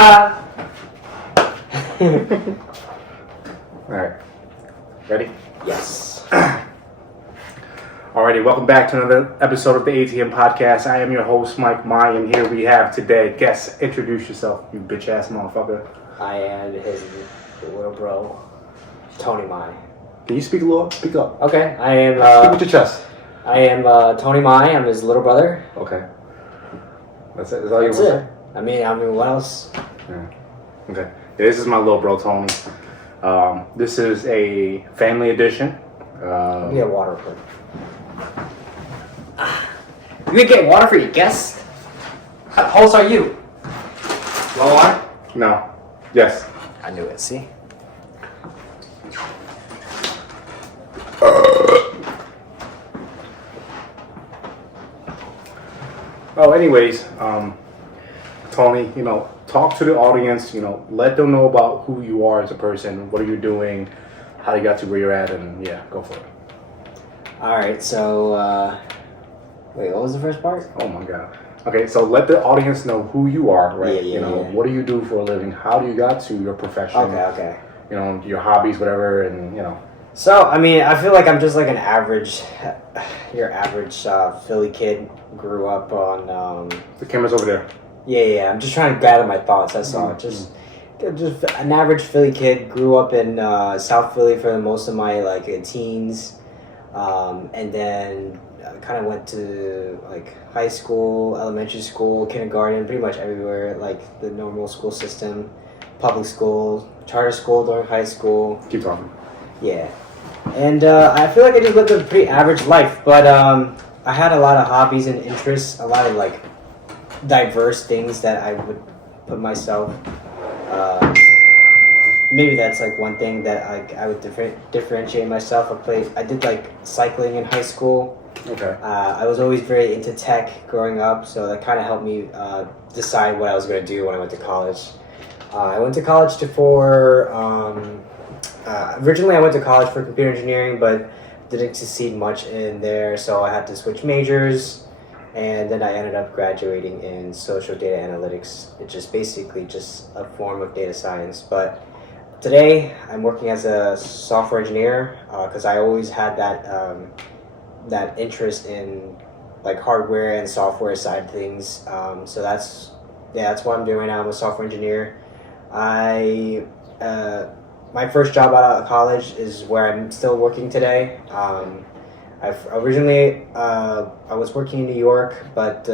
Alright. Ready? Yes. Alrighty, welcome back to another episode of the ATM Podcast. I am your host, Mike Mai, and here we have today guests. Introduce yourself, you bitch-ass motherfucker. I am his little bro, Tony Mai. Can you speak a little? Speak up. Okay, I am. Speak with your chest. I am Tony Mai. I'm his little brother. Okay. That's it? That's all you want That's to it. I mean, what else? Yeah. Okay. Yeah, this is my little bro, Tony. This is a family edition. Let me get water quick. You can get water for your guests? How close are you? Want water? No. Yes. I knew it, see? Oh, anyways, Tony, talk to the audience, let them know about who you are as a person, what are you doing, how you got to where you're at, and yeah, go for it. Alright, so, wait, what was the first part? Oh my God. Okay, so let the audience know who you are, right? Yeah. What do you do for a living? How do you got to your profession? Okay. Your hobbies, whatever, and So, I mean, I feel like I'm just like your average Philly kid. Grew up on, the camera's over there. Yeah, I'm just trying to gather my thoughts, that's all. Just an average Philly kid. Grew up in South Philly for most of my, teens. And then kind of went to, high school, elementary school, kindergarten, pretty much everywhere, the normal school system. Public school, charter school during high school. Keep talking. Yeah. And I feel like I just lived a pretty average life, but I had a lot of hobbies and interests, a lot of diverse things that I would put myself. Maybe that's one thing that I would differentiate myself. I did cycling in high school. Okay. I was always very into tech growing up, so that kind of helped me decide what I was going to do when I went to college. I went to college originally I went to college for computer engineering, but didn't succeed much in there, so I had to switch majors, and then I ended up graduating in social data analytics. It's just basically just a form of data science. But today I'm working as a software engineer because I always had that interest in hardware and software side of things. So that's what I'm doing right now. I'm a software engineer. My first job out of college is where I'm still working today. I was working in New York, but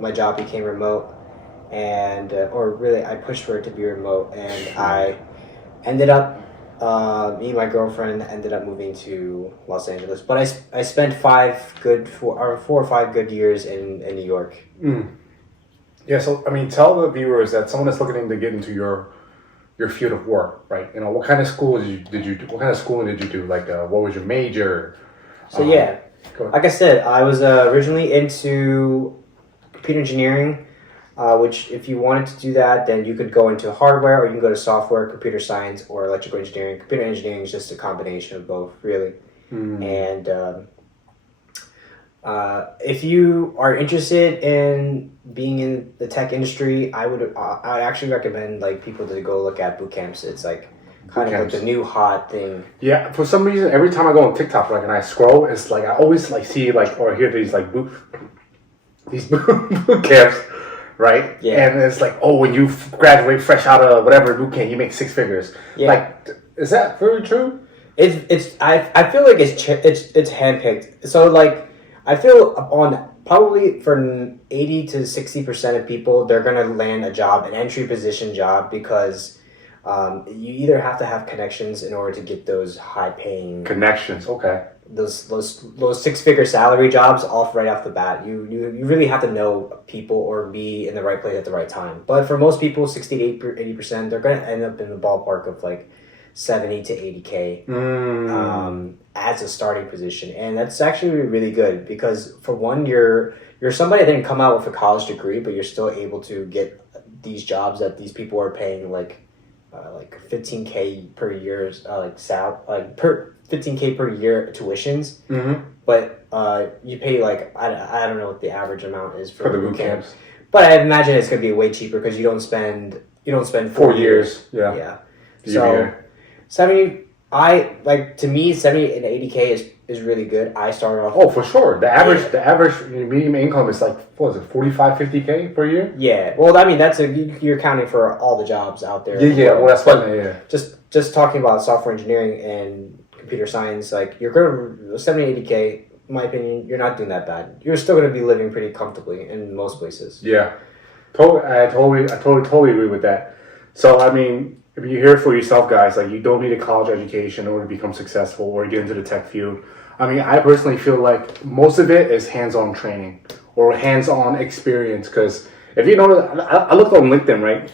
my job became remote, or really I pushed for it to be remote, and I ended up, me and my girlfriend ended up moving to Los Angeles. But I spent 4 or 5 good years in New York. Mm. Yeah, so tell the viewers that someone that's looking to get into your field of work, right? What kind of school did you do? What kind of schooling did you do? What was your major? So like I said, I was originally into computer engineering, which if you wanted to do that, then you could go into hardware, or you can go to software, computer science, or electrical engineering. Computer engineering is just a combination of both, really. Mm. And if you are interested in being in the tech industry, I would actually recommend people to go look at boot camps. It's kind of the new hot thing. Yeah, for some reason, every time I go on TikTok, and I scroll, it's I always see or hear these boot camps, right? Yeah. And it's when you graduate fresh out of whatever boot camp, you make 6 figures. Yeah. Is that very true? I feel like it's handpicked. So I feel on probably for 80 to 60% of people, they're gonna land a job, an entry position job, because you either have to have connections in order to get those high paying connections. Okay. Those 6-figure salary jobs right off the bat. You really have to know people or be in the right place at the right time. But for most people, 60 to 80%, they're gonna end up in the ballpark of 70 to 80K as a starting position, and that's actually really good because for one, you're somebody that didn't come out with a college degree, but you're still able to get these jobs that these people are paying 15K per year, per 15K per year tuitions. Mm-hmm. But you pay I don't know what the average amount is for the boot camps. But I imagine it's gonna be way cheaper because you don't spend you don't spend 4 years. Yeah. Yeah. You So hear? 70, to me 70 and 80K is really good. I started off. Oh, for sure. The average median income is like, what is it, 45, 50K per year? Yeah. Well, I mean you're counting for all the jobs out there. Yeah. Well, that's what. Yeah. Just talking about software engineering and computer science, like you're going to 70, 80K. In my opinion, you're not doing that bad. You're still going to be living pretty comfortably in most places. Yeah. I totally agree with that. So, I mean, if you hear it for yourself, guys, like you don't need a college education in order to become successful or get into the tech field. I mean, I personally feel like most of it is hands-on training or hands-on experience. Because if you know, I looked on LinkedIn, right?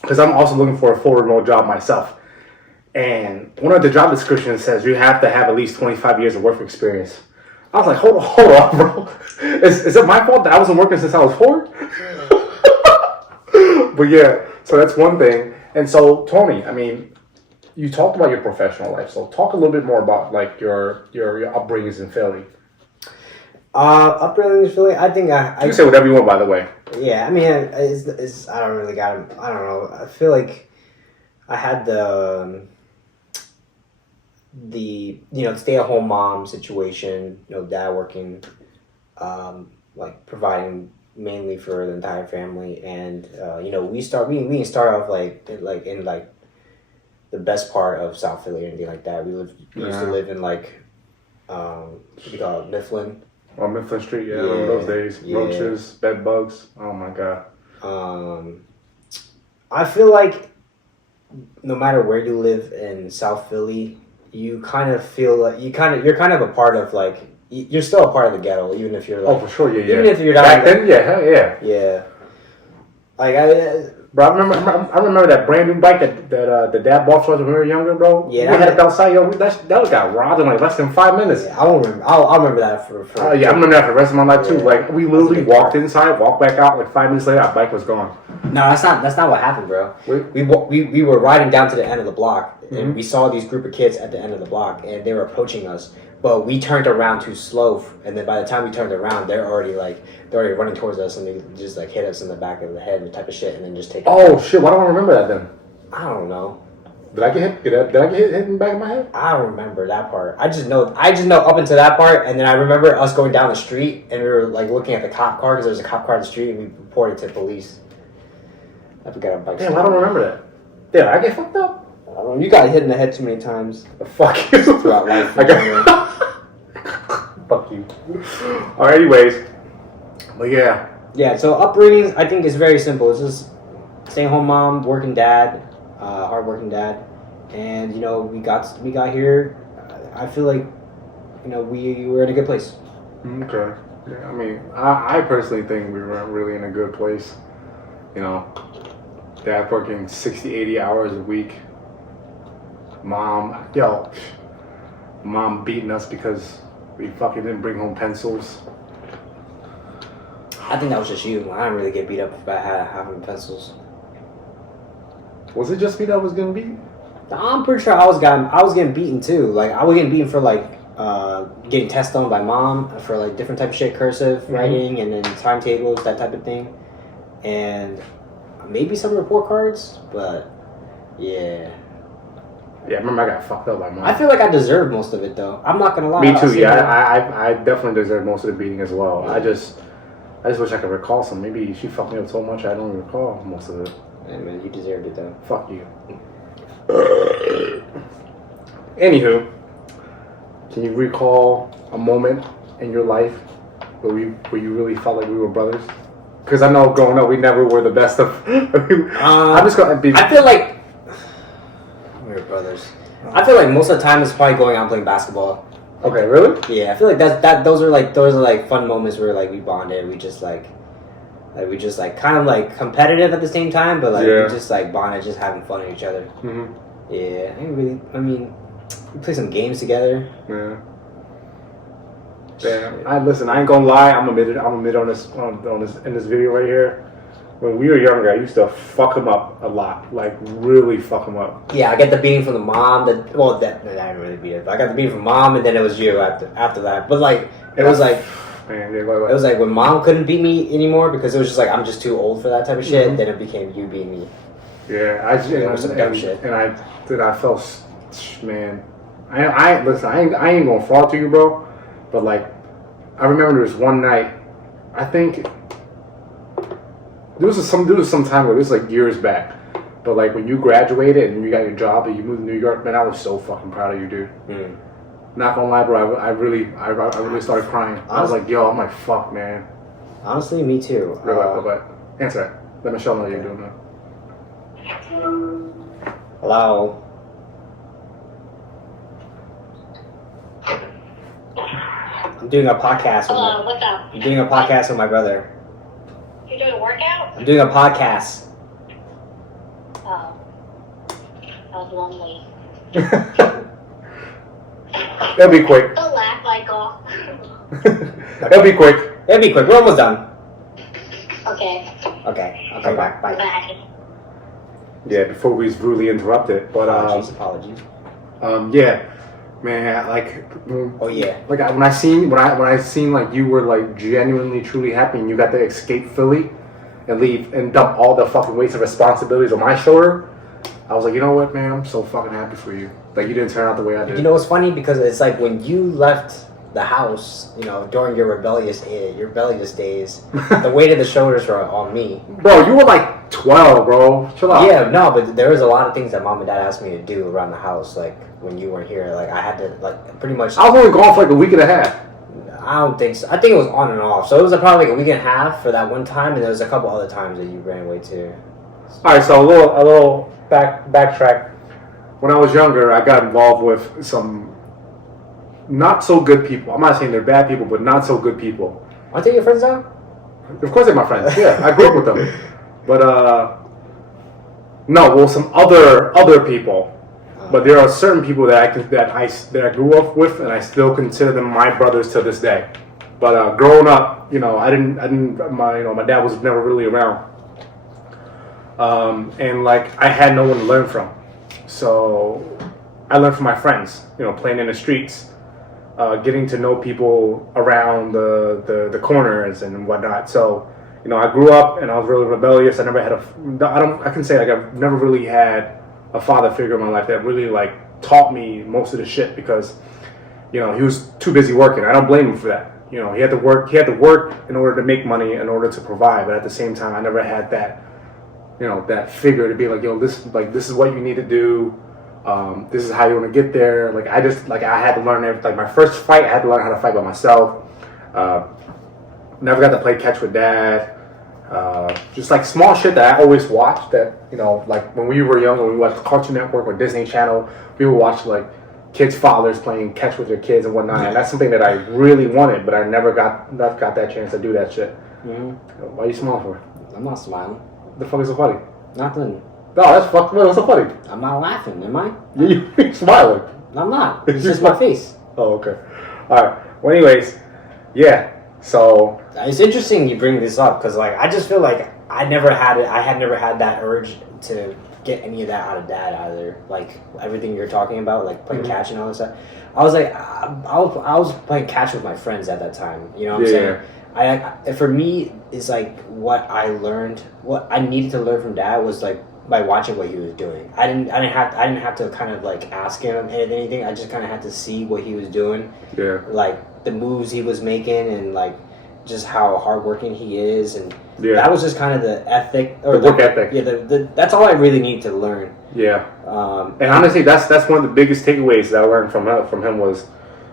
Because I'm also looking for a full remote job myself. And one of the job descriptions says you have to have at least 25 years of work experience. I was like, hold on, bro. Is it my fault that I wasn't working since I was 4? But yeah, so that's one thing. And so, Tony, I mean, you talked about your professional life. So talk a little bit more about like your upbringings in Philly. Upbringing in Philly, I think You can say whatever you want, by the way. Yeah, I mean, it's I don't really got. I don't know. I feel like I had the stay-at-home mom situation. Dad working, like providing mainly for the entire family, and we didn't start off in the best part of South Philly or anything like that. We used to live in what do you call it, Mifflin. On Mifflin Street, yeah, remember those days. Yeah. Roaches, bed bugs. Oh my god. I feel like no matter where you live in South Philly, you kind of feel like you're kind of a part of you're still a part of the ghetto, even if you're Oh, for sure, yeah. Even if you're not back then, yeah, hell yeah. Yeah. Bro, I remember that brand new bike that the dad bought for us when we were younger, bro. Yeah, we had it outside, yo. That got robbed in like less than 5 minutes. I won't remember. I'll remember that for. Yeah, I remember that for the rest of my life too. Yeah. Like we literally walked inside, walked back out. Like 5 minutes later, our bike was gone. No, that's not what happened, bro. We were riding down to the end of the block, and we saw these group of kids at the end of the block, and they were approaching us. But we turned around too slow, and then by the time we turned around, they're already running towards us, and they just hit us in the back of the head and type of shit, and then just take. Oh shit! Why don't I remember that then? I don't know. Did I get hit? Did I get hit in the back of my head? I don't remember that part. I just know up until that part, and then I remember us going down the street, and we were looking at the cop car because there was a cop car in the street, and we reported to police. I forgot our bikes. Damn, I don't remember that. Did I get fucked up? I don't know. You got hit in the head too many times. Fuck you. Throughout life. Fuck you. Alright, anyways. But yeah. Yeah, so upbringing, I think, is very simple. It's just stay-at-home mom, working dad, hard-working dad. And, we got here. I feel like, we were in a good place. Okay. Yeah, I mean, I personally think we weren't really in a good place. Dad working 60, 80 hours a week. Mom beating us because we fucking didn't bring home pencils. I think that was just you. I didn't really get beat up about having pencils. Was it just me that was getting beat? I'm pretty sure I was getting beaten too. I was getting beaten for getting tested on by mom for different type of shit, cursive writing, and then timetables, that type of thing, and maybe some report cards. But yeah. Yeah, I remember I got fucked up by mom. I feel like I deserved most of it though. I'm not gonna lie. Me too. Yeah, I definitely deserve most of the beating as well. Yeah. I just wish I could recall some. Maybe she fucked me up so much I don't recall most of it. Hey man, you deserved it though. Fuck you. Anywho, can you recall a moment in your life where you really felt like we were brothers? Because I know growing up we never were the best of. I'm just gonna be. I feel like we were brothers. I feel like most of the time it's probably going out and playing basketball. Okay, really? Yeah, I feel like those are fun moments where we bonded. We just kind of competitive at the same time, but we just bonded, just having fun with each other. Mm-hmm. Yeah, we play some games together. Yeah. Damn. I ain't gonna lie. I'm admit on this in this video right here. When we were younger, I used to fuck him up a lot, really fuck him up. Yeah, I get the beating from the mom. That I didn't really beat it. But I got the beating from mom, and then it was you after that. But it was like. Man, it was like when mom couldn't beat me anymore because it was just I'm just too old for that type of shit. Mm-hmm. Then it became you beating me. Yeah, I just, It was some dumb shit. and I felt, man, listen, I ain't gonna fall to you, bro, but like, I remember there was one night, I think, there was some time ago, this was like years back, but like when you graduated and you got your job and you moved to New York, man, I was so fucking proud of you, dude. Not gonna lie, bro, I really started crying. I was like, yo, I'm like, fuck, man. Honestly, me too. But answer that. Let Michelle know you're doing that. Hello. I'm doing a podcast. Hello, what's up? I'm doing a podcast with my brother. You're doing a workout? I'm doing a podcast. Oh. I was lonely. It'll be quick. Don't laugh, Michael. It'll be quick. It'll be quick. We're almost done. Okay. Okay. I'll come back. Bye. Bye. Yeah, before we was rudely interrupted, but Apologies. yeah, man, like, Oh yeah. like when I seen like you were like genuinely truly happy and you got to escape Philly and leave and dump all the fucking weights and responsibilities on my shoulder, I was like, you know what, man, I'm so fucking happy for you. Like you didn't turn out the way I did. You know what's funny? Because it's like when you left the house, you know, during your rebellious days, the weight of the shoulders were on me. Bro, you were like 12, bro. Chill out. Yeah, no, but there was a lot of things that mom and dad asked me to do around the house, like when you weren't here. Like I had to, like, pretty much. I was only gone for like a week and a half. I don't think so. I think it was on and off. So it was probably like a week and a half for that one time, and there was a couple other times that you ran away too. All right, so a little backtrack. When I was younger, I got involved with some not so good people. I'm not saying they're bad people, but not so good people. Aren't they your friends now? Of course they're my friends. Yeah, I grew up with them. But no, well, some other people. But there are certain people that I grew up with, and I still consider them my brothers to this day. But growing up, you know, my dad was never really around, and like I had no one to learn from. So I learned from my friends, you know, playing in the streets, getting to know people around the corners and whatnot. So, you know, I grew up and I was really rebellious. I never had I can say like I've never really had a father figure in my life that really like taught me most of the shit because, you know, he was too busy working. I don't blame him for that. You know, he had to work in order to make money, in order to provide. But at the same time, I never had that, you know, that figure to be like, yo, this is what you need to do. This is how you want to get there. Like I had to learn everything. Like my first fight, I had to learn how to fight by myself. Never got to play catch with dad. Just like small shit that I always watched. That, you know, like when we were young, when we watched Cartoon Network or Disney Channel, we would watch like kids' fathers playing catch with their kids and whatnot. And that's something that I really wanted, but I never got that chance to do that shit. Mm-hmm. Why are you smiling for? I'm not smiling. The fuck is so funny? Nothing. No, that's fuck. What's so funny? I'm not laughing, am I? You're smiling. I'm not. It's just my face. Oh, okay. All right. Well, anyways, yeah. So it's interesting you bring this up because, like, I just feel like I had never had that urge to get any of that out of dad either. Like everything you're talking about, like playing catch and all that stuff. I was like, I was playing catch with my friends at that time. You know what I'm saying? I for me, it's like what I learned, what I needed to learn from dad was like by watching what he was doing. I didn't have to kind of like ask him anything. I just kind of had to see what he was doing. Yeah. Like the moves he was making and like just how hardworking he is, and that was just kind of the ethic or the work ethic. Yeah, that's all I really need to learn. Yeah. And honestly, that's one of the biggest takeaways that I learned from him was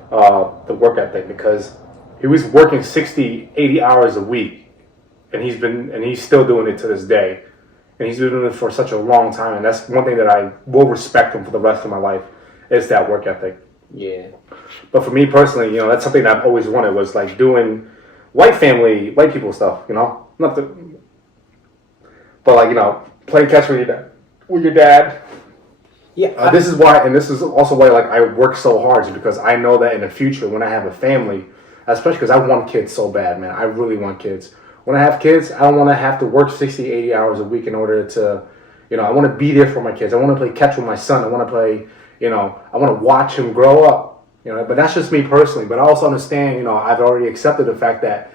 the work ethic, because he was working 60, 80 hours a week, and he's still doing it to this day. And he's been doing it for such a long time, and that's one thing that I will respect him for the rest of my life, is that work ethic. Yeah. But for me personally, you know, that's something that I've always wanted, was like doing white people stuff, you know? But like, you know, playing catch with your dad. Yeah. This is why, and this is also why like I work so hard, is because I know that in the future when I have a family, especially because I want kids so bad, man. I really want kids. When I have kids, I don't want to have to work 60, 80 hours a week in order to, you know, I want to be there for my kids. I want to play catch with my son. I want to play, you know, I want to watch him grow up, you know, but that's just me personally. But I also understand, you know, I've already accepted the fact that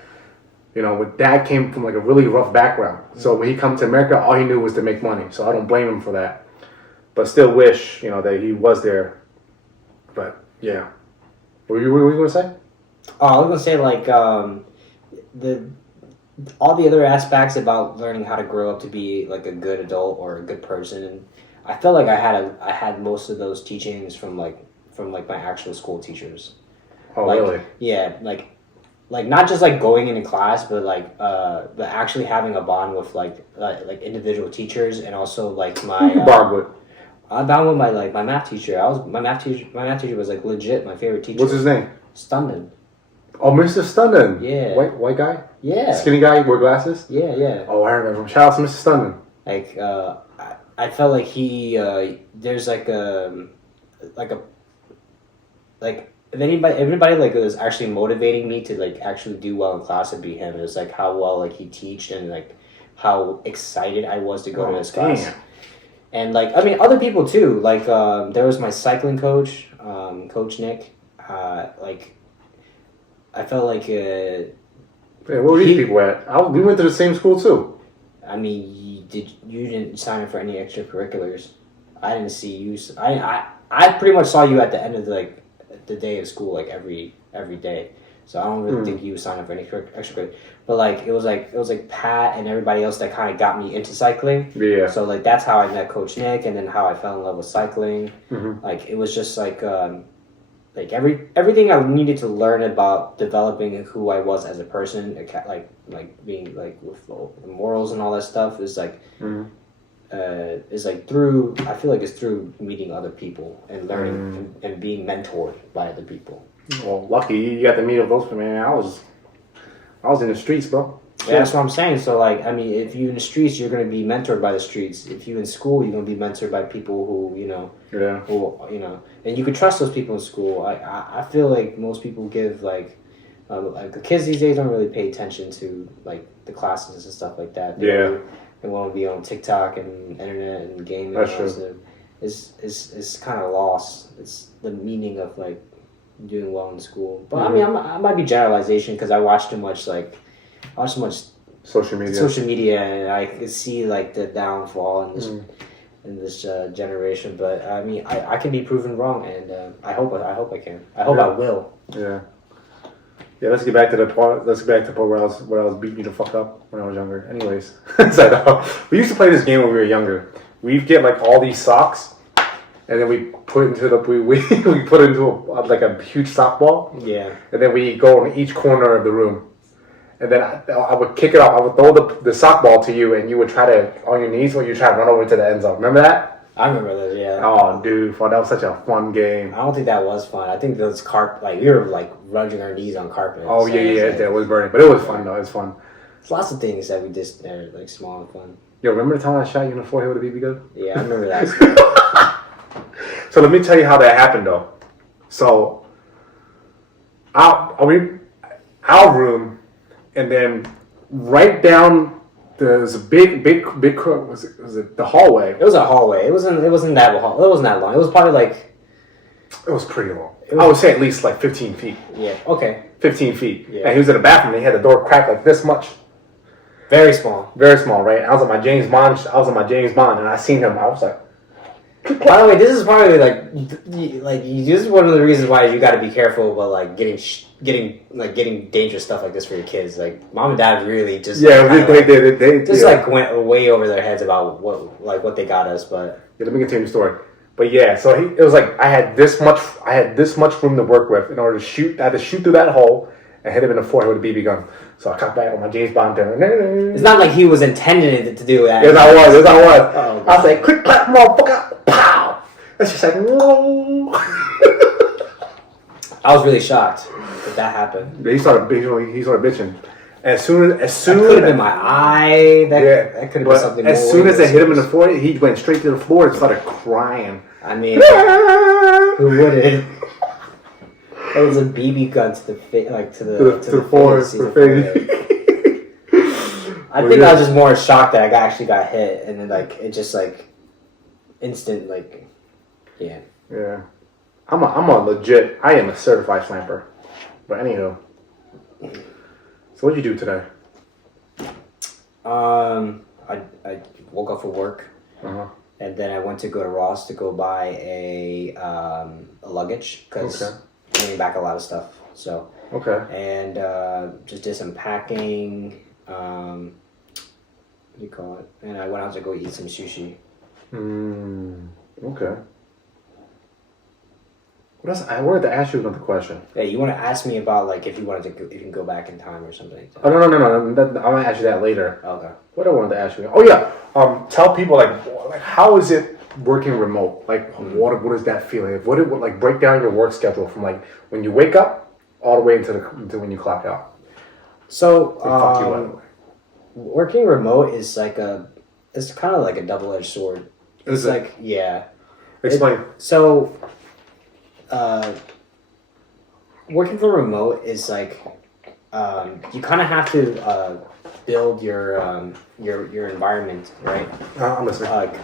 You know, with dad came from like a really rough background. So when he come to America, all he knew was to make money. So I don't blame him for that. But still wish, you know, that he was there. But yeah. What were you gonna say? Oh, I was gonna say like the all the other aspects about learning how to grow up to be like a good adult or a good person. And I felt like I had most of those teachings from my actual school teachers. Oh, Like, really? Yeah, like not just like going into class, but but actually having a bond with like individual teachers, and also like my Who you bond with? I bound with my math teacher. My math teacher was like legit my favorite teacher. What's his name? Stunden. Oh, Mr. Stunden. Yeah. White guy? Yeah. Skinny guy, wear glasses? Yeah. Oh, I remember him. Shout out to Mr. Stunden. Like I felt like he there's like a if everybody like was actually motivating me to like actually do well in class, it'd be him. It was like how well like he teach, and like how excited I was to go to his class. Damn. And like I mean other people too. Like there was my cycling coach, Coach Nick. Like I felt like Yeah, where were these people at? We went to the same school too. I mean, you didn't sign up for any extracurriculars? I didn't see you. I pretty much saw you at the end of the day of school, like every day. So I don't really think you signed up for any extracurriculars. But like it was like Pat and everybody else that kind of got me into cycling. Yeah. So like that's how I met Coach Nick, and then how I fell in love with cycling. Mm-hmm. Like it was just like everything I needed to learn about developing who I was as a person, like being like with the morals and all that stuff is like is like through. I feel like it's through meeting other people and learning and being mentored by other people. Well, lucky you got to meet those, man. I was in the streets, bro. Yeah, that's what I'm saying. So like, I mean, if you in the streets, you're gonna be mentored by the streets. If you in school, you're gonna be mentored by people who and you can trust those people in school. I feel like most people give like the kids these days don't really pay attention to like the classes and stuff like that. They want to be on TikTok and internet and gaming. That's and all true. that stuff. It's kind of lost. It's the meaning of like doing well in school. But I mean, I might be generalization because I watch too much Social media. social media, and I could see like the downfall in this generation. But I mean, I can be proven wrong, and I hope I can. I hope I will. Yeah. Yeah, let's get back to the part where I was beating you the fuck up when I was younger. Anyways, so, we used to play this game when we were younger. We'd get like all these socks, and then we put into we put into a huge sock ball. Yeah. And then we go in each corner of the room. And then I would kick it off. I would throw the sock ball to you, and you would try to, on your knees, or you try to run over to the end zone. Remember that? I remember those, yeah. Oh, dude, that was such a fun game. I don't think that was fun. I think those we were like rubbing our knees on carpet. Oh, so yeah, it was burning. But it was fun, though. It was fun. There's lots of things that we just are like small and fun. Yo, remember the time I shot you in the forehead with a BB gun? Yeah, I remember that. So let me tell you how that happened, though. So, our room, and then right down there's a big was it the hallway? It was a hallway. It wasn't that hall. It wasn't that long. It was probably like. It was pretty long. I would say at least like 15 feet. Yeah. Okay. 15 feet. Yeah. And he was in the bathroom. He had the door cracked like this much. Very small. Very small, right? I was on my James Bond, and I seen him. I was like. By the way, this is probably this is one of the reasons why you got to be careful about like getting dangerous stuff like this for your kids. Like mom and dad really just they went way over their heads about what they got us. But yeah, let me continue the story. But yeah, so it was like I had this much room to work with in order to shoot. I had to shoot through that hole and hit him in the forehead with a BB gun. So I cut back on my James Bond gun. It's not like he was intending to do that. Yes, I was. Oh, I was like, quick clap, motherfucker, pow. That's just like, whoa. I was really shocked that happened. He started bitching. As soon That could have been my eye. That could have been something. As soon as I hit him in the forehead, he went straight to the floor and started crying. I mean, who wouldn't? It was a BB gun to the face, like to the forehead. I think I was just more shocked that I actually got hit, and then like it just like instant like, yeah. Yeah, I am a certified slamper. But anywho, so what'd you do today? I woke up for work, Uh-huh. and then I went to go to Ross to go buy a luggage because Okay. I'm bringing back a lot of stuff. So Okay. and just did some packing. What do you call it? And I went out to go eat some sushi. Okay. What else? I wanted to ask you another question. Yeah, you want to ask me about like if you wanted to go, if you can go back in time or something like that. Oh no! I'm gonna ask you that later. Okay. What I wanted to ask you? Oh yeah. Tell people like how is it working remote? Like what does that feel like? What like break down your work schedule from like when you wake up all the way into when you clock out. So Fuck you, by the way. working remote is like it's kind of like a double-edged sword. It's Is it? like yeah. Explain. So working from remote is like you kind of have to build your environment, right? I'm listening. Like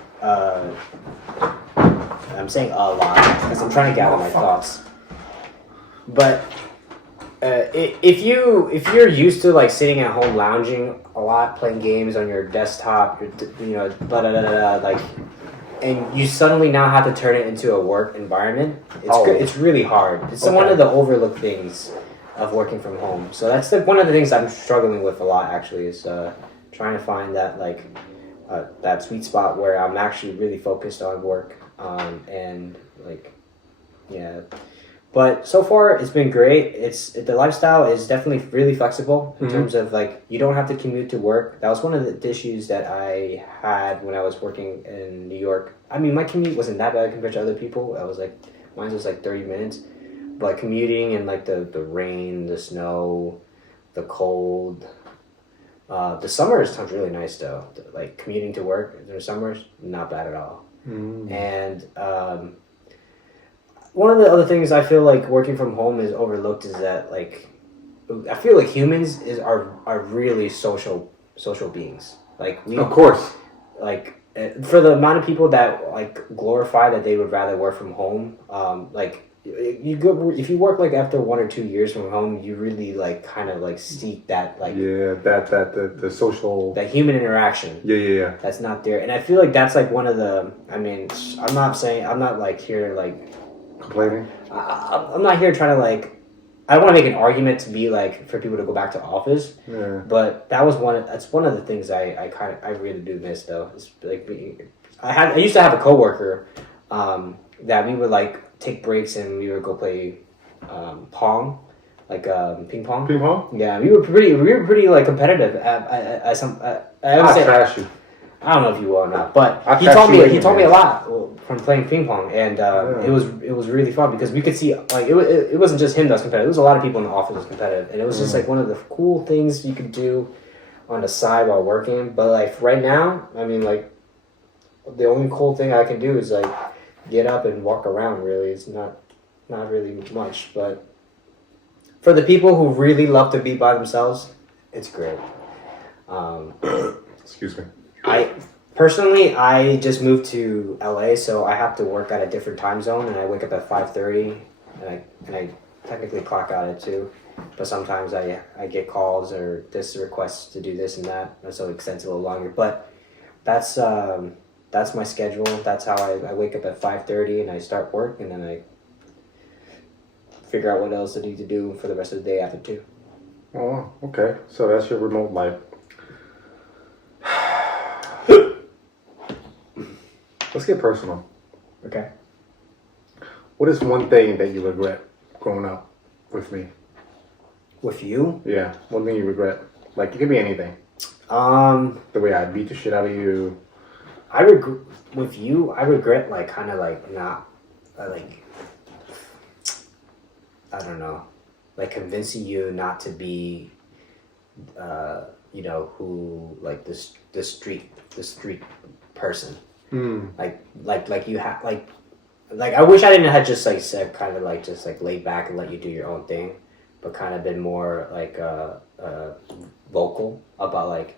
I'm saying a lot because I'm trying to gather my thoughts. But if you're used to like sitting at home lounging a lot, playing games on your desktop, like, and you suddenly now have to turn it into a work environment, it's really hard. It's one Okay. of the overlooked things of working from home. So that's one of the things I'm struggling with a lot actually is trying to find that like that sweet spot where I'm actually really focused on work and like yeah. But so far it's been great. The lifestyle is definitely really flexible in terms of like you don't have to commute to work. That was one of the issues that I had when I was working in New York. I mean, my commute wasn't that bad compared to other people. I was like mine was like 30 minutes. But commuting and like the rain, the snow, the cold, the summers sounds really nice though. Like commuting to work during summers, not bad at all. And one of the other things I feel like working from home is overlooked is that like I feel like humans are really social beings. Like Of course. like for the amount of people that like glorify that they would rather work from home, like you go if you work like after 1 or 2 years from home, you really like kind of like seek that like Yeah, the social. that human interaction Yeah. that's not there, and I feel like that's like one of the. I mean, I'm not like here like Complaining. I'm not here trying to like. I don't want to make an argument to be like for people to go back to office, Yeah. but that's one of the things I really do miss though. It's like I used to have a coworker that we would like take breaks and we would go play pong, like ping pong. Ping pong. Yeah, we were pretty like competitive at some. I would I say trash you. I don't know if you will or not, but I he trash taught you me anyway. a lot from playing ping pong, and it was really fun because we could see like it wasn't just him that was competitive. There was a lot of people in the office that was competitive, and it was just like one of the cool things you could do on the side while working. But like right now, I mean, like the only cool thing I can do is like get up and walk around. Really, it's not really much, but for the people who really love to be by themselves, it's great. Excuse me. I just moved to LA, so I have to work at a different time zone, and I wake up at 5:30, and I technically clock out at 2. But sometimes I get calls or this requests to do this and that, and so it extends a little longer. But that's my schedule. That's how I wake up at 5:30 and I start work, and then I figure out what else I need to do for the rest of the day after 2. Oh, okay. So that's your remote life. Let's get personal. Okay. What is one thing that you regret growing up with me? With you? Yeah, one thing you regret. Like, it could be anything. The way I beat the shit out of you. I regret like kind of like not like I don't know, like convincing you not to be you know who like the street person. Like you have like I wish I didn't have just like said kind of like just like laid back and let you do your own thing, but kind of been more like vocal about like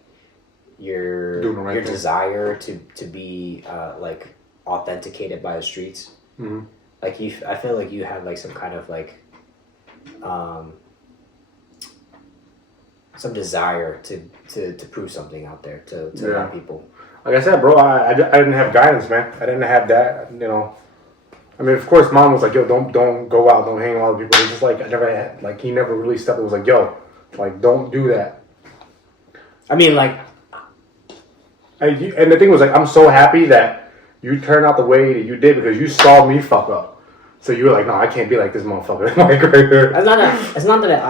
your Doing the right your thing. desire to be like authenticated by the streets. Like I feel like you have like some kind of like some desire to prove something out there to a lot of people. Like I said, bro, I didn't have guidance, man. I didn't have that, you know. I mean, of course, mom was like, yo, don't go out, don't hang with other people. It's just like, I never had, like, he never really stepped. It was like, yo, like, don't do that. I mean, like, And the thing was, like, I'm so happy that you turned out the way that you did because you saw me fuck up. So you were like, no, I can't be like this motherfucker. Like, it's not that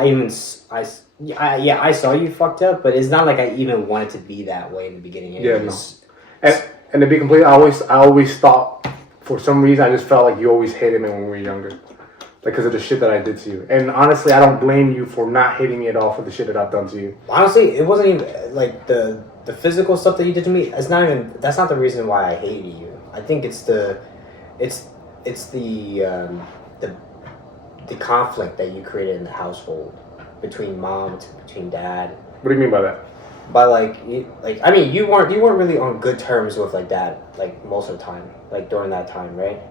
I saw you fucked up, but it's not like I even wanted to be that way in the beginning. And to be complete, I always thought, for some reason, I just felt like you always hated me when we were younger. Like, because of the shit that I did to you. And honestly, I don't blame you for not hating me at all for the shit that I've done to you. Honestly, it wasn't even, like, the physical stuff that you did to me, that's not the reason why I hated you. I think it's the conflict that you created in the household between mom, between dad. What do you mean by that? By I mean, you weren't really on good terms with like dad, like most of the time, like during that time, right?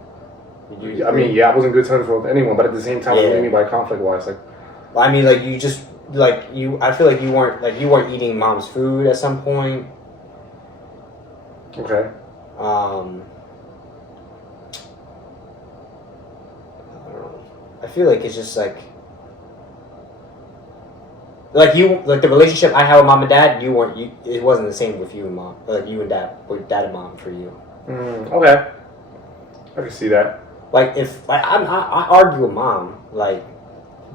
I mean, yeah, I wasn't good terms with anyone, but at the same time, what do you mean by conflict wise? Like, I mean, like you just I feel like you weren't eating mom's food at some point. Okay. I don't know. I feel like it's just like the relationship I had with mom and dad. It wasn't the same with you and mom. Like you and dad, with dad and mom for you. Okay. I can see that. Like if I argue with mom, like,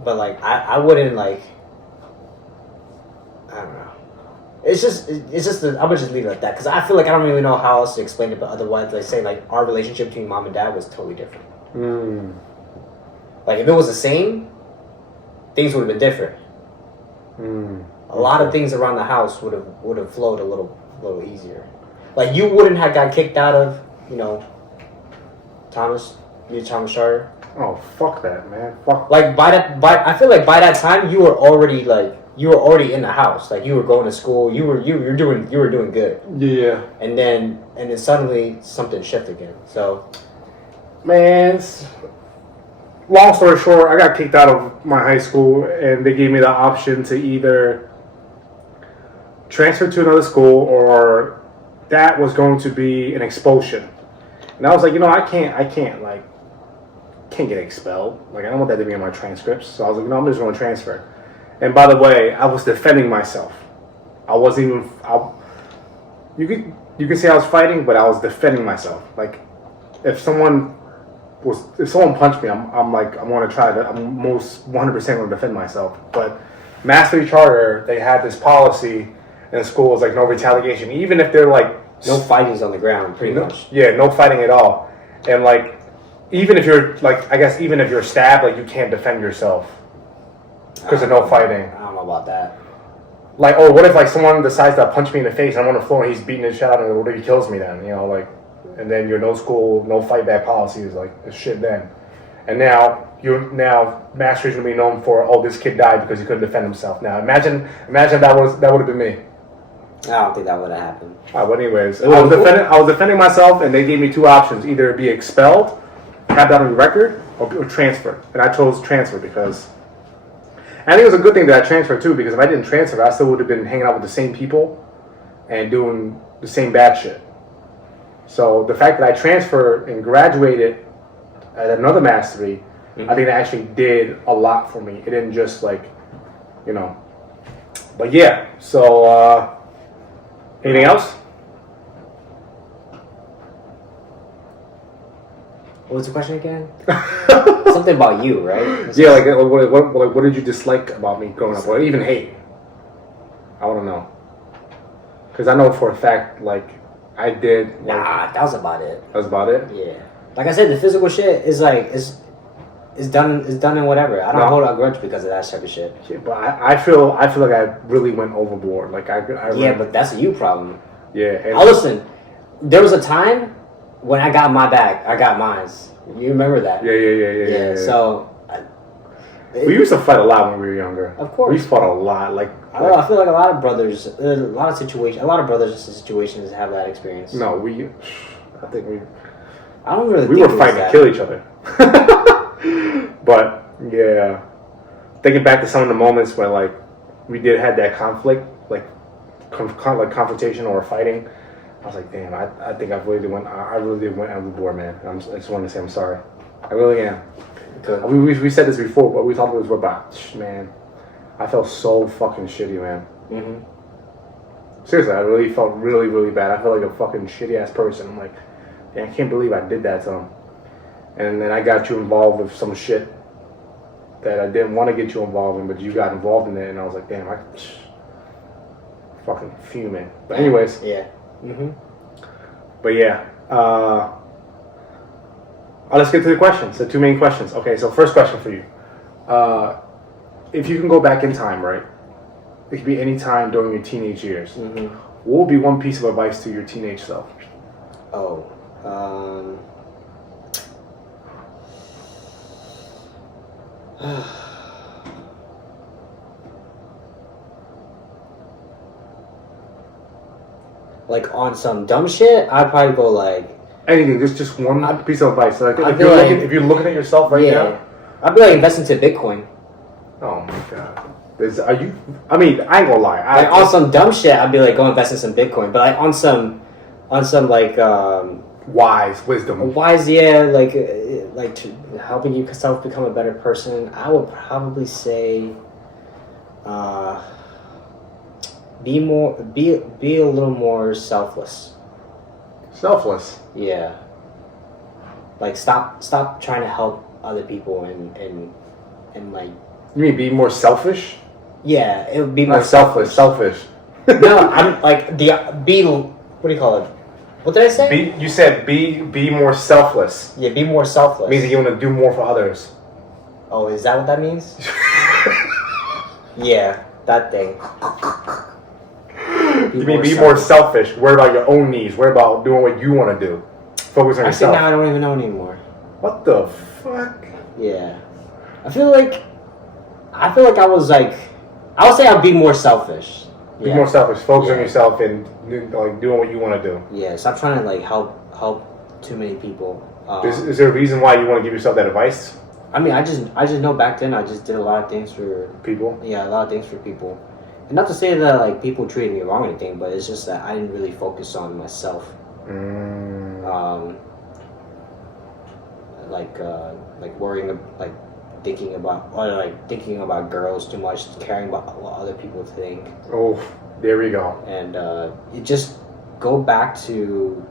but like I wouldn't like. I don't know. I'm gonna just leave it like that because I feel like I don't really know how else to explain it, but otherwise, like saying like our relationship between mom and dad was totally different. Like if it was the same, things would have been different. A lot of things around the house would have flowed a little easier. Like you wouldn't have got kicked out of, Thomas Charter. Oh, fuck that, man. Fuck. Like I feel like by that time you were already in the house. Like you were going to school. You were doing good. Yeah. And then suddenly something shifted again. So, man, long story short, I got kicked out of my high school, and they gave me the option to either transfer to another school or that was going to be an expulsion. And I was like, I can't get expelled. Like, I don't want that to be in my transcripts. So I was like, I'm just going to transfer. And by the way, I was defending myself. I wasn't even. You could say I was fighting, but I was defending myself. Like, if someone punched me, I'm most 100% going to defend myself. But Mastery Charter, they had this policy in school, it's like no retaliation, even if they're like no fighting's on the ground, pretty much. Yeah, no fighting at all. And like, even if you're even if you're stabbed, like you can't defend yourself because of no fighting. I don't know about that. Like, oh, what if like someone decides to punch me in the face and I'm on the floor and he's beating his shit out and what if he kills me then? And then your no school, no fight back policy is like it's shit then. And now Mastery's gonna be known for, oh, this kid died because he couldn't defend himself. Now imagine that would have been me. I don't think that would have happened. But anyways, I was defending myself, and they gave me two options: either be expelled, have that on your record, or transfer. And I chose transfer because I think it was a good thing that I transferred too. Because if I didn't transfer, I still would have been hanging out with the same people and doing the same bad shit. So the fact that I transferred and graduated at another mastery, I think it actually did a lot for me. It didn't just But yeah. So. Anything else? What was the question again? Something about you, right? Yeah, like what did you dislike about me growing up, or even hate? I want to know. Because I know for a fact, like, I did. Nah, that was about it. That was about it? Yeah. Like I said, the physical shit is done in whatever. I don't hold a grudge because of that type of shit. Yeah, but I feel like I really went overboard. Like yeah, but that's a you problem. Yeah. Listen, there was a time when I got my back, I got mine. You remember that? Yeah. So we used to fight a lot when we were younger. Of course, we fought a lot. I feel like a lot of brothers, a lot of situations have that experience. No, I don't really. We were fighting to kill each other. But yeah, thinking back to some of the moments where like we did had that conflict, like like confrontation or fighting, I was like, damn, I think I really went overboard, man. I just wanted to say I'm sorry. I really am. Good. We said this before, but we talked about man. I felt so fucking shitty, man. Mm-hmm. Seriously, I really felt really, really bad. I felt like a fucking shitty ass person. I'm like, man, I can't believe I did that to him. And then I got you involved with some shit that I didn't want to get you involved in, but you got involved in it, and I was like, damn, I fucking fuming. But anyways, Yeah. Mm-hmm. but yeah, let's get to the questions. The two main questions. Okay, so first question for you: if you can go back in time, right? It could be any time during your teenage years. Mm-hmm. What would be one piece of advice to your teenage self? Oh. Like on some dumb shit, I'd probably go like, Anything, just one piece of advice. Like I if feel you're, like- if you're looking at yourself right now. I'd be like invest into Bitcoin. Oh my god. Are you? I mean, I ain't gonna lie. Like on some dumb shit, I'd be like go invest in some Bitcoin. But like on some like wise wisdom. wise, like to helping yourself become a better person, I would probably say be a little more selfless. Selfless. Yeah. Like stop trying to help other people and like You mean be more selfish? yeah, it would be more Not selfless. Selfish. No, I'm like be what do you call it? What did I say? You said be more selfless. Yeah, be more selfless. Means that you want to do more for others. Oh, is that what that means? Yeah, that thing. You mean be more selfish. Worry about your own needs. Worry about doing what you want to do. Focus on Actually, yourself. now I don't even know anymore. What the fuck? Yeah, I feel like I was like, I would say I'd be more selfish. Be Yeah. more selfish. Focus on Yeah. yourself and like doing what you want to do. Yeah, stop trying to like help too many people. Is there a reason why you want to give yourself that advice? I mean, I just know back then I just did a lot of things for People. a lot of things for people, and not to say that like people treated me wrong or anything, but it's just that I didn't really focus on myself. Like worrying, like thinking about girls too much, caring about what other people think, Oh, there we go. and you just go back to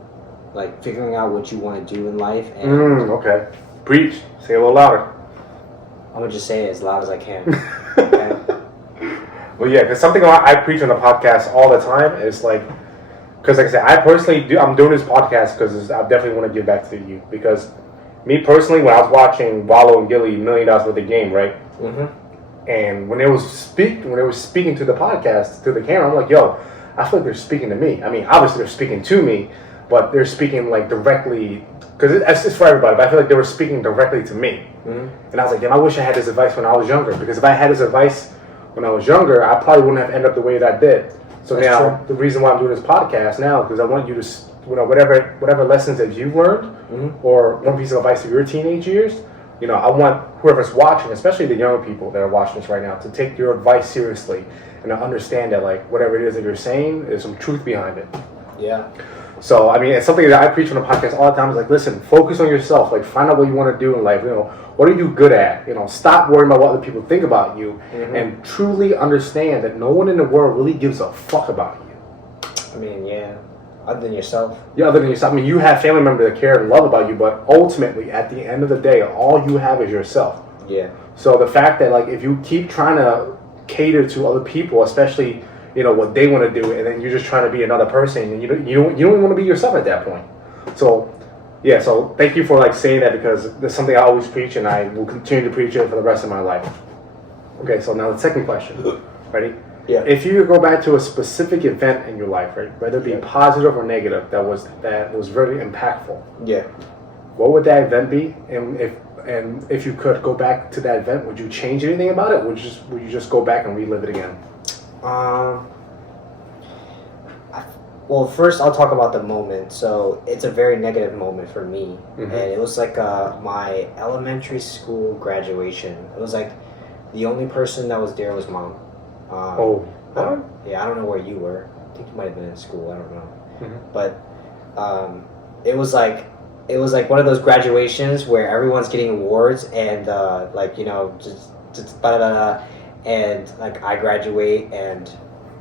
like figuring out what you want to do in life, and Okay. Preach. Say it a little louder. I'm gonna just say it as loud as I can. Okay? Well, yeah, because something I preach on the podcast all the time is like, because like I said, I personally I'm doing this podcast because I definitely want to give back to you. Because me personally, when I was watching Wallow and Gilly $1 Million Worth of Game, right? Mm-hmm. And when they were speaking to the podcast, to the camera, I'm like, yo, I feel like they're speaking to me. I mean, obviously they're speaking to me, but they're speaking like directly, because it's for everybody, but I feel like they were speaking directly to me. Mm-hmm. And I was like, damn, I wish I had this advice when I was younger, because if I had this advice when I was younger, I probably wouldn't have ended up the way that I did. So That's now, true. the reason why I'm doing this podcast now, because I want you to, whatever lessons that you've learned, Mm-hmm. or one piece of advice of your teenage years, I want whoever's watching, especially the younger people that are watching this right now, to take your advice seriously and to understand that, like, whatever it is that you're saying, there's some truth behind it. Yeah. So, I mean, it's something that I preach on the podcast all the time. Is like, listen, focus on yourself. Like, find out what you want to do in life. What are you good at? Stop worrying about what other people think about you, Mm-hmm. and truly understand that no one in the world really gives a fuck about you. I mean, yeah. Other than yourself. Yeah, other than yourself. I mean, you have family members that care and love about you, but ultimately, at the end of the day, all you have is yourself. Yeah. So the fact that, like, if you keep trying to cater to other people, especially what they want to do, and then you're just trying to be another person, and you don't even want to be yourself at that point. So yeah, so thank you for like saying that, because that's something I always preach, and I will continue to preach it for the rest of my life. Okay, so now the second question. Ready? Yeah. If you could go back to a specific event in your life, right, whether it be positive or negative, that was very impactful, Yeah. what would that event be? And if you could go back to that event, would you change anything about it? Would you just go back and relive it again? Well, first I'll talk about the moment. So it's a very negative moment for me, Mhm. and it was like my elementary school graduation. It was like the only person that was there was mom, Oh. I don't know where you were. I think you might have been in school. I don't know. Mhm. But it was like one of those graduations where everyone's getting awards and like just blah, blah, blah, and like I graduate and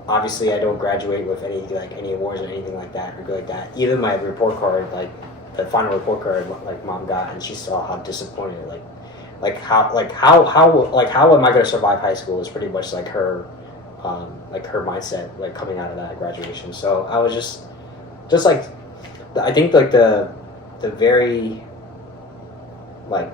obviously I don't graduate with any awards or anything like that or like that. Even my report card, like the final report card, like mom got, and she saw how disappointed how am I gonna survive high school is pretty much like her mindset like coming out of that graduation. So I was just like I think like the very like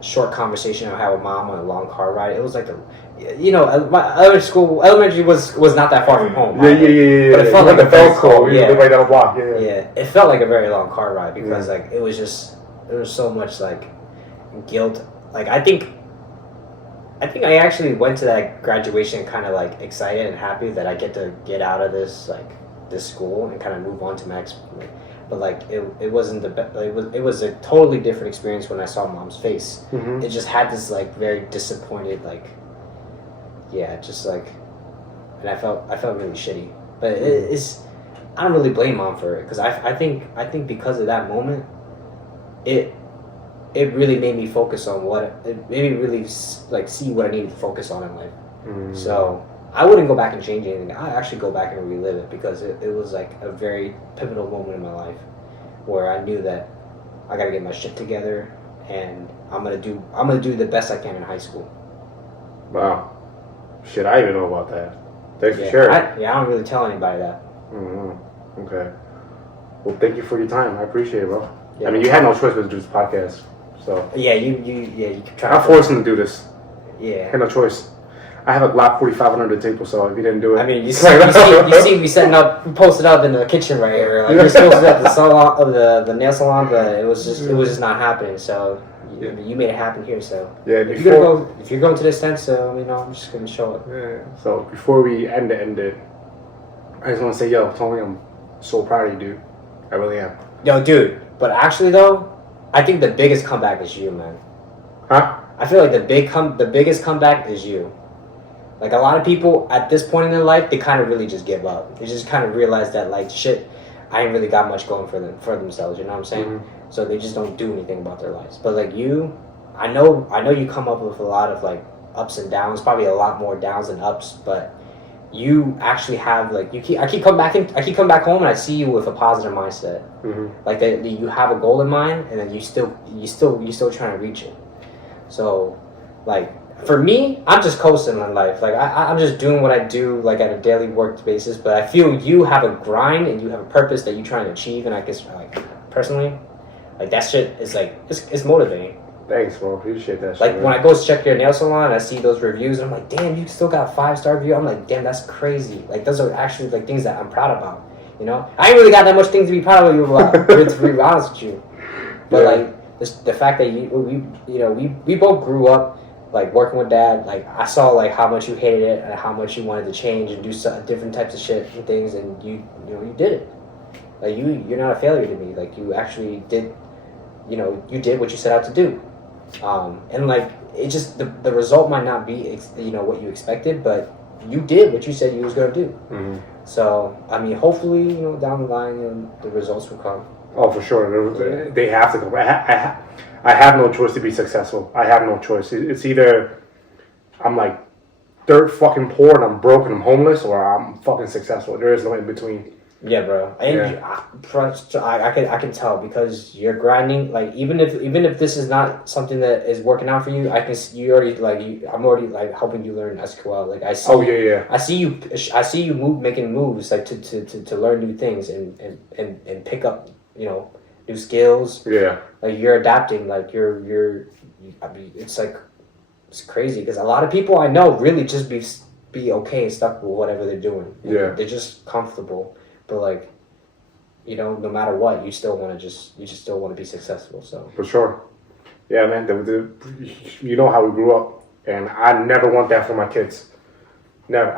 short conversation I had with mom on a long car ride. It was like my elementary was not that far from home. Yeah. But it felt like a very cold. Yeah, right down the block. Yeah. Yeah, it felt like a very long car ride because like it was so much like guilt. Like I think I actually went to that graduation kind of like excited and happy that I get to get out of this school and kind of move on to next. But like it wasn't the best. It was a totally different experience when I saw mom's face. Mm-hmm. It just had this like very disappointed just like, and I felt really shitty. But it's I don't really blame mom for it because I think because of that moment, it really made me focus on it made me really like see what I needed to focus on in life. Mm-hmm. So I wouldn't go back and change anything. I actually go back and relive it because it was like a very pivotal moment in my life where I knew that I gotta get my shit together and I'm gonna do the best I can in high school. Wow. Shit, I even know about that. Thanks for Yeah, sharing. I don't really tell anybody that. Mm-hmm. Okay. Well, thank you for your time. I appreciate it, bro. Yeah. I mean, you had no choice but to do this podcast. So Yeah, you can try. I'm forcing to do this. I Yeah. had no choice. I have a Glock 45 under the table, so if you didn't do it, I mean, you see me setting up, posted up in the kitchen right here. Like, you're supposed to be at the salon, of the nail salon, but it was just not happening. So you made it happen here. So yeah. if you're going to this tent, so I'm just gonna show up. Yeah. So before we end it, I just want to say, yo, Tony, I'm so proud of you, dude. I really am. Yo, dude. But actually, though, I think the biggest comeback is you, man. Huh? I feel like the biggest comeback is you. Like, a lot of people at this point in their life, they kind of really just give up. They just kind of realize that, like, shit, I ain't really got much going for themselves, you know what I'm saying? Mm-hmm. So they just don't do anything about their lives. But, like, you, I know you come up with a lot of, like, ups and downs, probably a lot more downs than ups, but you actually have, like, I keep coming back home and I see you with a positive mindset. Mm-hmm. Like, that you have a goal in mind and then you still trying to reach it. So, like, for me, I'm just coasting in life. Like, I'm just doing what I do, like, at a daily work basis. But I feel you have a grind and you have a purpose that you're trying to achieve. And I guess, like, personally, like, that shit is, like, it's motivating. Thanks, bro. Appreciate that shit. Like, man. when I go check your nail salon and I see those reviews, I'm like, damn, you still got a 5-star review. I'm like, damn, that's crazy. Like, those are actually, like, things that I'm proud about. You know? I ain't really got that much things to be proud of you about, to be honest with you. But, like, the fact that we both grew up, like, working with dad. Like, I saw, like, how much you hated it and how much you wanted to change and do different types of shit and things, and you did it. Like, you're not a failure to me. Like, you actually did, you did what you set out to do. And, like, it just, the result might not be, what you expected, but you did what you said you was going to do. Mm-hmm. So, I mean, hopefully, down the line, the results will come. Oh, for sure. They have to come. I have no choice to be successful. I have no choice. It's either I'm like dirt fucking poor and I'm broke and I'm homeless, or I'm fucking successful. There is no in between. Yeah, bro. And I can tell because you're grinding. Like, even if this is not something that is working out for you, I'm already like helping you learn SQL. Like, I see. Oh yeah. I see you making moves, like, to learn new things and pick up new skills. Yeah. Like, you're adapting. Like, I mean, it's like, it's crazy because a lot of people I know really just be okay and stuck with whatever they're doing. Yeah. They're just comfortable. But, like, no matter what, you still want to be successable. So For sure. Yeah, man. You know how we grew up, and I never want that for my kids. Never.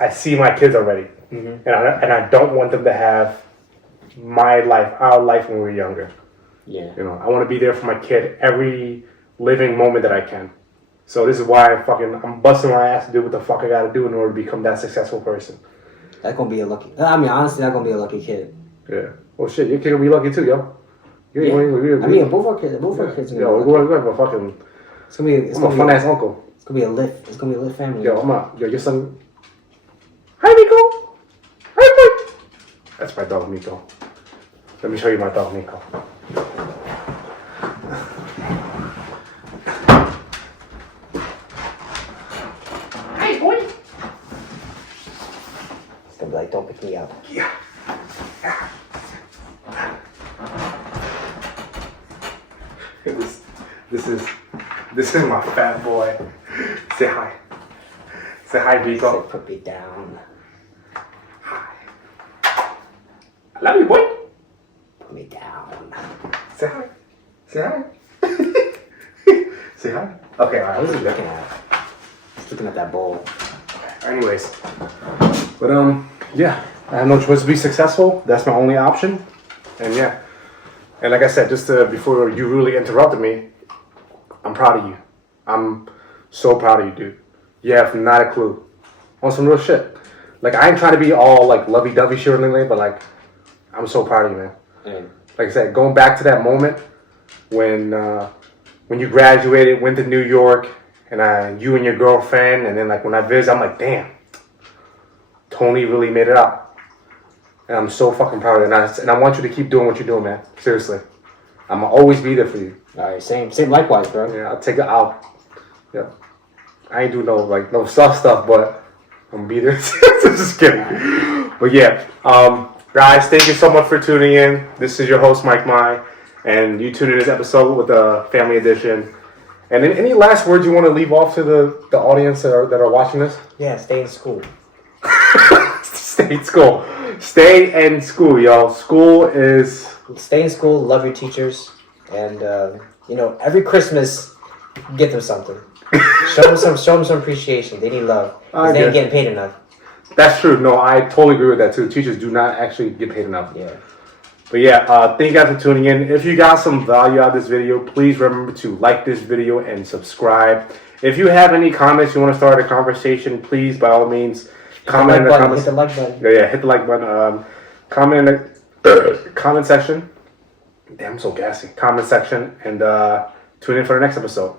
I see my kids already, mm-hmm. and I don't want them to have my life, our life when we were younger. yeah, I want to be there for my kid every living moment that I can. So this is why I'm busting my ass to do what the fuck I gotta do in order to become that successful person. That's gonna be a lucky. I mean, honestly, that's gonna be a lucky kid. Yeah. Well, shit, your kid will be lucky too, yo. Yeah. I mean, both our kids are Yo, gonna be lucky. we're gonna have a fucking. It's gonna be. I'm a fun ass uncle. It's gonna be a lit. It's gonna be a lit family. Yo, your son. Hi, Miko. Hi, boy. That's my dog, Miko. Let me show you my dog, Miko. Hi, boy. It's gonna be like, don't pick me up. Yeah. This is my fat boy. Say hi. Say hi, Miko. Say, put me down. I love you, boy. Put me down. Say hi. Say hi. Say hi. Okay, all right. What is he looking at? He's looking at that bowl. Anyways, but yeah, I have no choice to be successful. That's my only option, and yeah, and like I said, just before you really interrupted me, I'm proud of you. I'm so proud of you, dude. You have not a clue. On some real shit. Like I ain't trying to be all like lovey-dovey shit or anything, but like I'm so proud of you, man. Mm. Like I said, going back to that moment when you graduated, went to New York, and you and your girlfriend, and then like when I visited, I'm like, damn, Tony really made it out. And I'm so fucking proud of you. And I want you to keep doing what you're doing, man. Seriously. I'm gonna always be there for you. Alright, same likewise, bro. Yeah, I'll take it out. Yeah. I ain't do no soft stuff, but I'm gonna be there. Just kidding. But yeah, guys, thank you so much for tuning in. This is your host, Mike Mai, and you tuned in this episode with the Family Edition. And then any last words you want to leave off to the audience that are watching this? Yeah, stay in school. Stay in school. Stay in school, y'all. School is... Stay in school, love your teachers, and every Christmas, get them something. show them some appreciation. They need love. 'Cause they ain't getting paid enough. That's true. No, I totally agree with that too. Teachers do not actually get paid enough. Yeah. But yeah, thank you guys for tuning in. If you got some value out of this video, please remember to like this video and subscribe. If you have any comments, you want to start a conversation, please, by all means, comment in the comments. Hit the like button. Yeah, hit the like button. Comment in the comment section. Damn, I'm so gassy. Comment section, and tune in for the next episode.